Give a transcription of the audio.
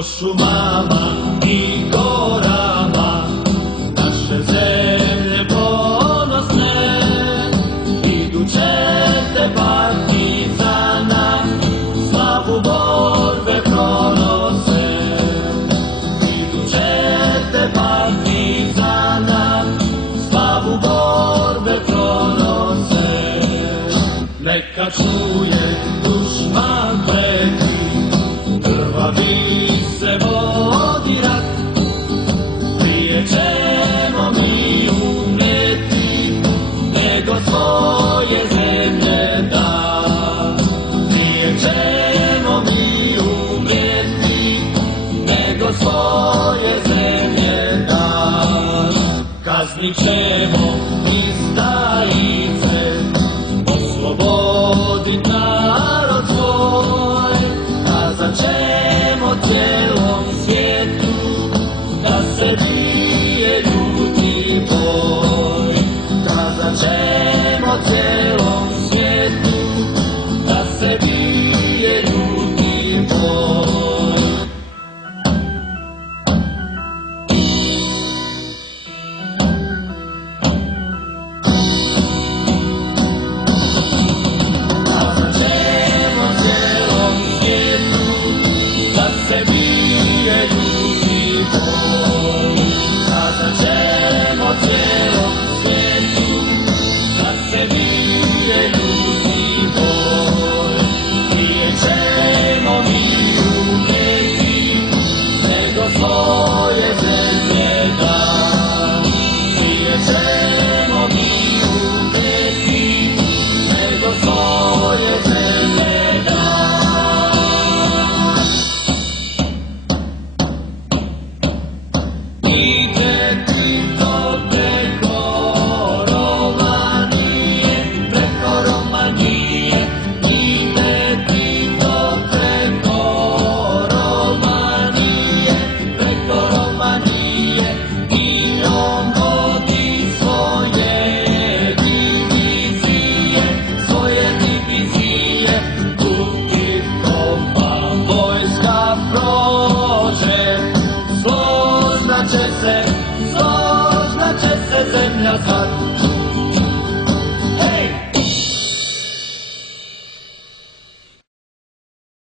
po šumama i gorama, naše zemlje ponosne, iduće te partizana, slavu borbe pronose. Iduće te partizana, slavu borbe pronose. Neka čuje dušman preti, krvavi se vodi rat, prije ćemo mi umrijeti, nego svoje zemlje da. Prije ćemo mi umrijeti, nego svoje zemlje da. Kaznit ćemo izdajnice, oslobodit narod svoj, kazat ćemo cijelom svijetu da se bije ljuti boj. Kazat ćemo cijelom svijetu da se bije ljuti boj. Kazat ćemo cijelom svijetu da se bije ljuti boj. Kazat ćemo cijelom svijetu da se bije ljuti boj. Prije ćemo mi umrijeti, nego svoje zemlje da. Prije ćemo mi umrijeti, nego svoje zemlje da. Ide ti to preko Romanije, preko Romanije. Ide ti to preko Romanije, preko Romanije. I on vodi svoje divizije, Kutjikom pa vojska prođe. Složnat će se zemlja sad.